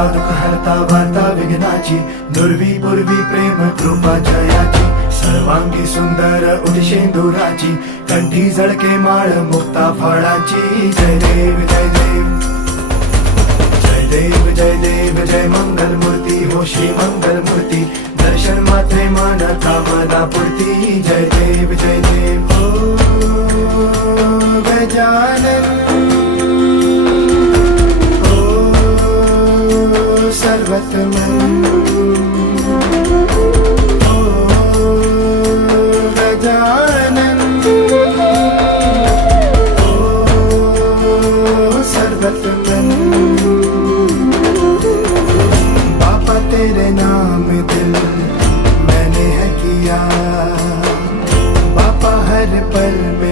हरता दुःख हरता वार्ता विघ्नाची, दुर्वी पूर्वी प्रेम कृपा जयाची, सर्वांगी सुंदर उदिशेंदुराची, कंठी झळके माळ मुक्ता फळाची. जय देव जय देव जय देव जय देव जय मंगल मूर्ती हो श्री मंगल मूर्ती, दर्शन मात्रे मन कामना पूर्ती. जय देव जय देव हो गजानन हो सर्वतमन हो गजानन हो सर्वतमन. बाबा तेरे नाम दिल मैंने है किया, बाबा हर पल में